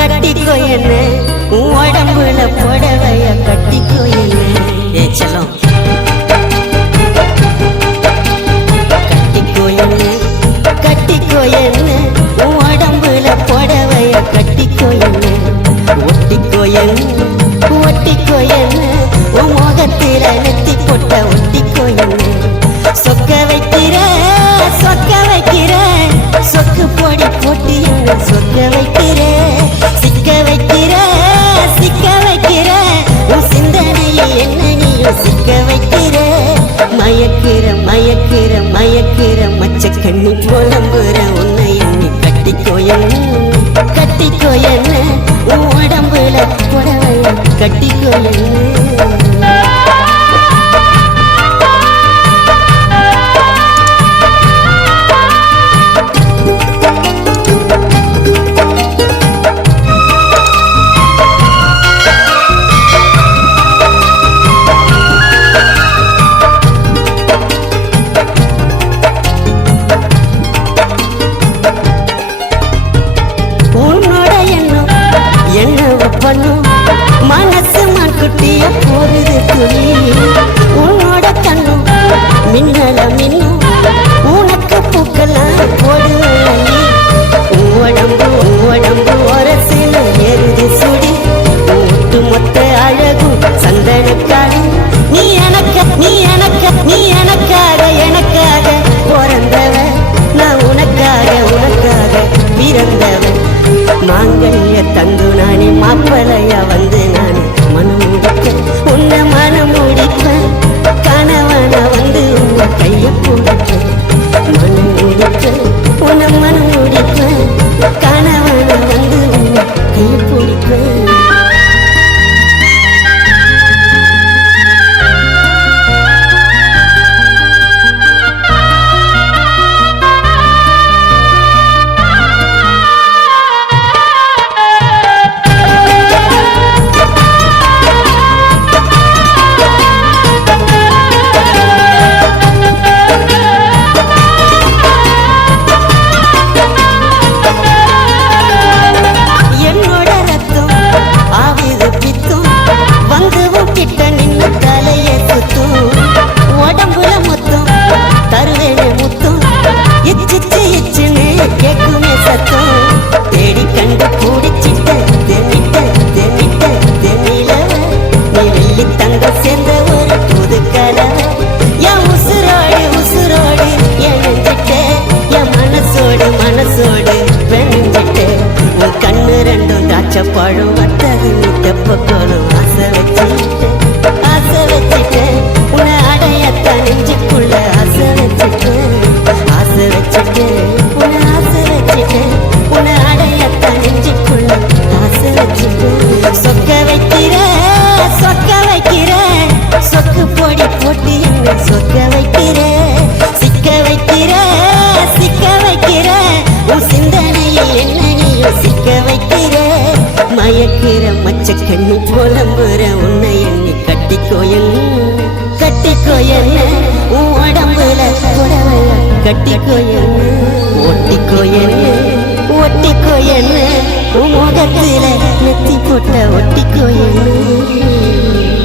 கட்டிக்கோ என்ன உடம்புல புடவைய கட்டிக்கோ என்ன ஏ செல்லம் கட்டிக்கோ என்ன உடம்புல புடவைய கட்டிக்கோ என்ன ஒட்டிக்கோ என்ன உன் முகத்தில நெத்தி போட்ட ஒட்டிக்கோ என்ன சொக்க வைக்கிற சொக்கு பொடி போட்டு என்ன சொக்க வைக்கிற சிக்க வைக்கிற உன் சிந்தனையை என்ன நீயும் சிக்க வைக்கிற மயக்கிற மச்ச கண்ணி புலம்புற உன்னை எண்ணி கட்டிக்கோ என்ன உன் உடம்புல புடவைய கட்டிக்கோ என்ன மனசு மான்குட்டிய போடுது துணி உன்னோட கண்ணும் மின்னும் உனக்கு பூக்கெல்லாம் போடுவீ உடம்பு ஒரசில எருது சுடி ஒட்டு மொத்த அழகும் சந்தனக்காடு நீ எனக்காக பிறந்தவ நான் உனக்காக பிறந்தவன் மாங்கல்ய தந்து நானே மாப்பளையா வந்து நானே மனம் முடிக்க உன்னை மனம் முடிக்க கணவன வந்து உன்னை கைய போடுக்க மனம் முடிக்க உன்னை மனம் முடிக்க கணவன வந்து உன்னை கைய போடுக்க பழம் வத்தது தெப்பக்கோளும் ஆசை வச்சுட்டு உன்னை அடையத்தான் நெஞ்சுக்குள்ள ஆசை வச்சுட்டு உன்னை அடையத்தான் நெஞ்சுக்குள்ள ஆசை வச்சுட்டு சொக்க வைக்கிற சொக்கு பொடி போட்டு என்ன சொக்க வைக்கிற சிக்க வைக்கிற உன் சிந்தனையில் என்ன நீயும் சிக்க வைக்கிற மயக்கிற மச்ச கண்ணி புலம்புற உன்னை எண்ணி கட்டிக்கோ என்ன உன் உடம்புல புடவைய கட்டிக்கோ என்ன ஒட்டிக்கோ என்ன உன் முகத்தில நெத்தி போட்ட ஒட்டிக்கோ என்ன